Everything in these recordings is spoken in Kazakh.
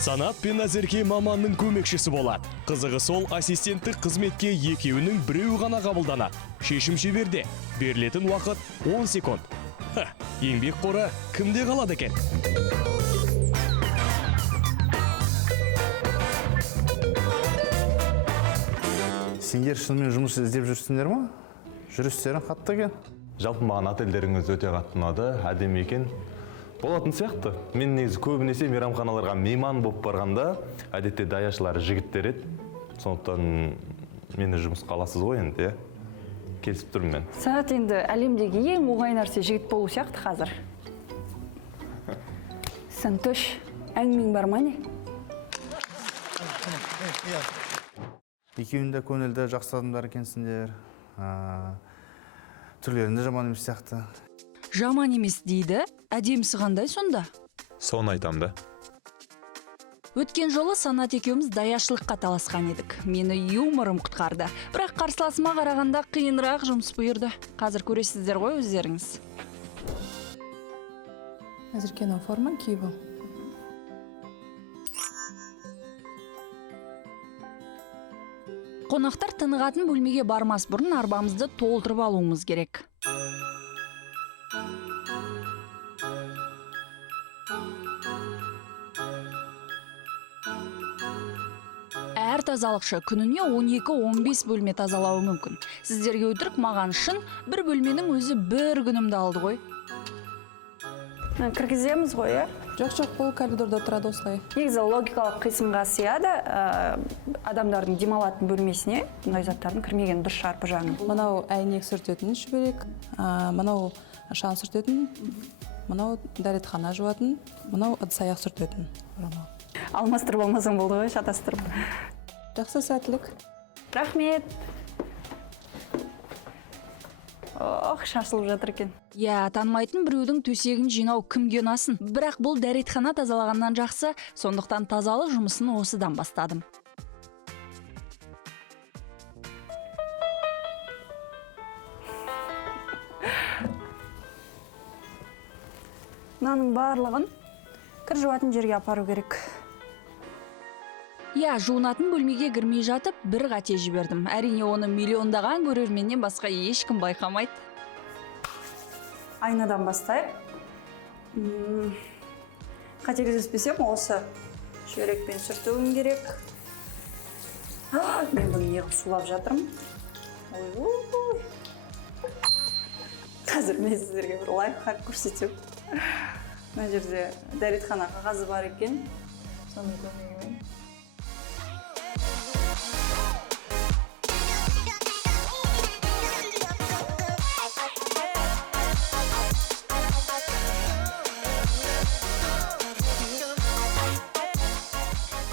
Санат пен Назерке маманның көмекшісі болады. Қызығы сол ассистенттік қызметке екеуінің біреу ғана қабылданады. Шешім шеберде. Берілетін уақыт 10 секунд. Еңбек қоры кімде қалады екен? Сендер шынымен жұмыс іздеп жүрсіңдер ма? Жүрістерің қатты екен. Жалпы маған отельдеріңіз өте қатты ұнады, әдемі екен. Болатын сияқты. Мен негізі көбінесе мейрамханаларға мейман болып барғанда, әдетте даяшылар жігіттер еді. Сондықтан мені жұмысқа аласыз ғой енді, келісіп тұрмын мен. Санат енді әлемдегі ең оңай нәрсе жігіт болу сияқты қазір. Сантош, әңгімең бар ма не? Екеуінде көңілді жақсы адамдар екенсіңдер. Түрлерінде жаман емес сияқты. Жаман емес дейді, әдемісі қандай сонда? Соны айтам да. Өткен жолы Санат екеуміз даяшылыққа таласқан едік. Мені юморым құтқарды. Бірақ қарсыласыма қарағанда қиынырақ жұмыс бұйырды. Қазір көресіздер ғой өздеріңіз. Назеркенің форма киіп ал. Қонақтар тынығатын бөлмеге бармас бұрын арбамызды толтырып алуымыз керек. Әр тазалықшы күніне 12-15 бөлме тазалауы мүмкін. Сіздерге өтірік, маған шын бір бөлменің өзі бір күнімді алды ғой. Кіргіземіз ғой, е? Жоқ, бұл коридорда тұрады осылай. Негізі логикалық қисынға сыяды, адамдардың демалатын бөлмесіне мұндай заттардың кірмеген дұрыс шығар бұл жағынан. Мынау әйнек сүртетін шүберек, мынау шаң сүртетін, мынау дәретхана жуатын, мынау ыдыс-аяқ сүртетін. Алмастырып болмасаң болды ғой, шатастырып. Жақсы, сәттілік. Рахмет. Ох, шашылып жатыр екен. Танымайтын біреудің төсегін жинау кімге ұнасын. Бірақ бұл дәретхана тазалағаннан жақсы, сондықтан тазалық жұмысын осыдан бастадым. Мынаның барлығын кір жуатын жерге апару керек. Жуынатын бөлмеге кірмей жатып, бір қате жібердім. Әрине, оны миллиондаған көрерменнен басқа ешкім байқамайды. Айнадан бастайық. Қателеспесем, осы шүберекпен сүртуім керек. Мен бұны неғып сулап жатырмын. Ой. Қазір мен сіздерге бір лайфхак көрсетем. Мына жерде дәретхана қағазы бар екен. Соны көмегімен.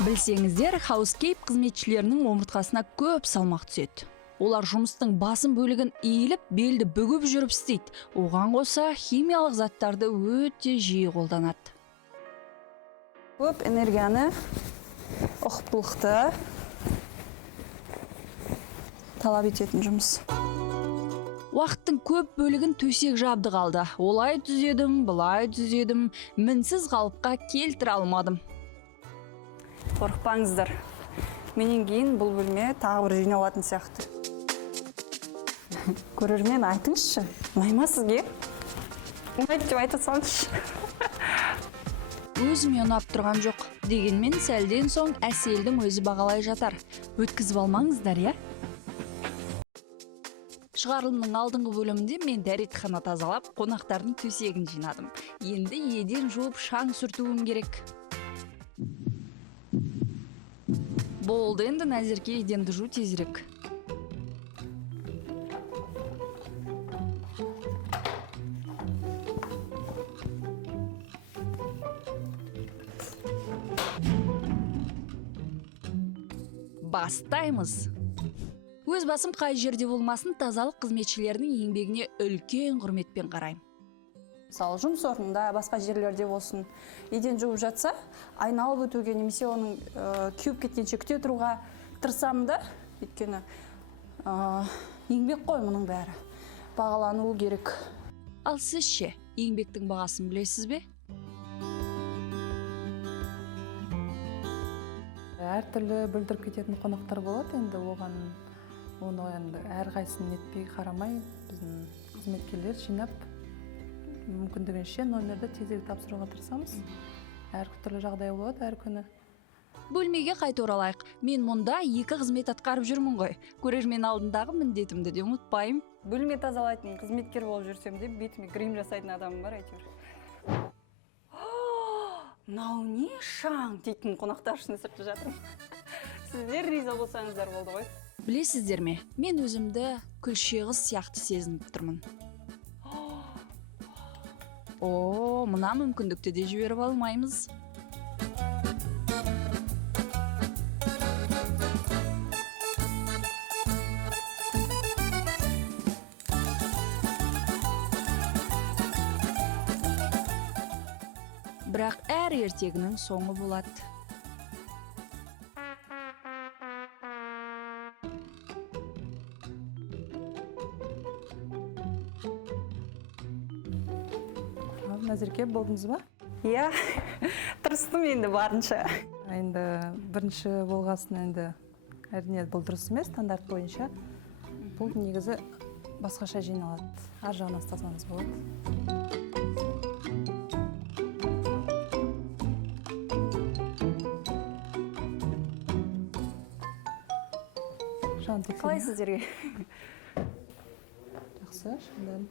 Білсеңіздер, хаускейп қызметшілерінің омыртқасына көп салмақ түседі. Олар жұмыстың басым бөлігін иіліп, белді бүгіп жүріп істейді. Оған қоса химиялық заттарды өте жиі қолданады. Көп энергияны, ұқыптылықты талап ететін жұмыс. Уақыттың көп бөлігін төсек жабды қалды. Олай түзедім, бұлай түзедім, мінсіз қалыпқа келтіре алмадым. Қорықпаңыздар. Менен кейін бұл бөлме тағы бір жиналатын сияқты. Көрермен, айтыңызшы, ұнай ма сізге? Ұнайды деп айта салыңызшы. Өзіме ұнап тұрған жоқ. Дегенмен сәлден соң әселдің өзі бағалай жатар. Өткізіп алмаңыздар, я? Шығарылымның алдыңғы бөлімінде мен дәретхана тазалап, қонақтардың төсегін жинадым. Енді еден жуып шаң сүртуім керек. Болды, енді Назерке еденді жу тезірек. Бастаймыз. Өз басым қай жерде болмасын, тазалық қызметшілерінің еңбегіне үлкен құрметпен қараймын. Мысалы, жұмыс орнында, басқа жерлерде болсын, еден жуып жатса, айналып өтуге немесе оның кеуіп кеткенше күте тұруға тырысамын да, өйткені еңбек қой мұның бәрі. Бағалануы керек. Ал сіз ше, еңбектің бағасын білесіз бе? әртүрлі бүлдіріп кететін қонақтар болады, енді оны енді әрқайсысын нетпей қарамай біздің қызметкерлер жинап мүмкіндігінше номерді тезірек тапсыруға тырысамыз. Әртүрлі жағдай болады әр күні. Бөлмеге қайта оралайық. Мен мұнда 2 қызмет атқарып жүрмін ғой. Көрермен алдындағы міндетімді де ұмытпаймын. Бөлме тазалайтын қызметкер болып жүрсем де бетіме грим жасайтын адамым бар әйтеуір. Мынау не шаң дейтін қонақтар үшін сыртта жатырмын. Сіздер риза болсаңыздар болды ғой. Білесіздер ме, мен өзімді күлше қыз сияқты сезініп тұрмын. Мына мүмкіндікті де жіберіп алмаймыз. Бірақ әр ертегінің соңы болады. Назерке, болдыңыз ба? Иә, тырыстым енді барынша. Енді бірінші болғасын енді әрине бұл дұрыс емес, стандарт бойынша. Бұл негізі басқаша жиналады. Ар жағынан ұстасаңыз болады. Қалай сіздерге? Жақсы, шындан.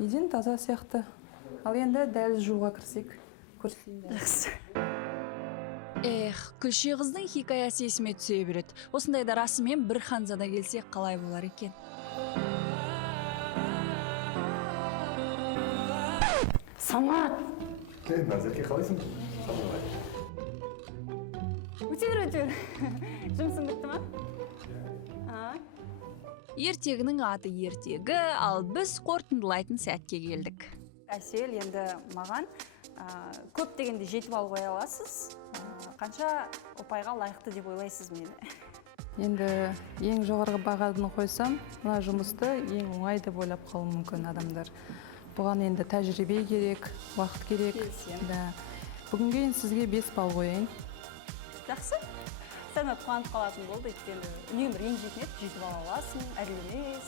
Еден таза сияқты. Ал енді дәл жууға кірсек. Күлше қыздың хикаясы есіме түсе береді. Осындайда расымен бір ханзада келсе қалай болар екен? Самат! Назерке, қалайсың? Өтер. Жұмысың бітті ма? Ертегінің аты ертегі, ал біз қорытындылайтын сәтке келдік. Әсел, енді маған көп дегенде жетіп алып қоя аласыз. Қанша ұпайға лайықты деп ойлайсыз мені? Енді ең жоғарғы бағаны қойсам, мына жұмысты ең оңай деп ойлап қалуы мүмкін адамдар. Бұған енді тәжірибе керек, уақыт керек. Бүгінге енді сізге 5 балл қояйын. Жақсы. Санат қуанып қалатын болды, өйткені үнемі ренжитін еді, жетіп ала аласың, әділ емес.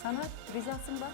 Санат, ризасың ба?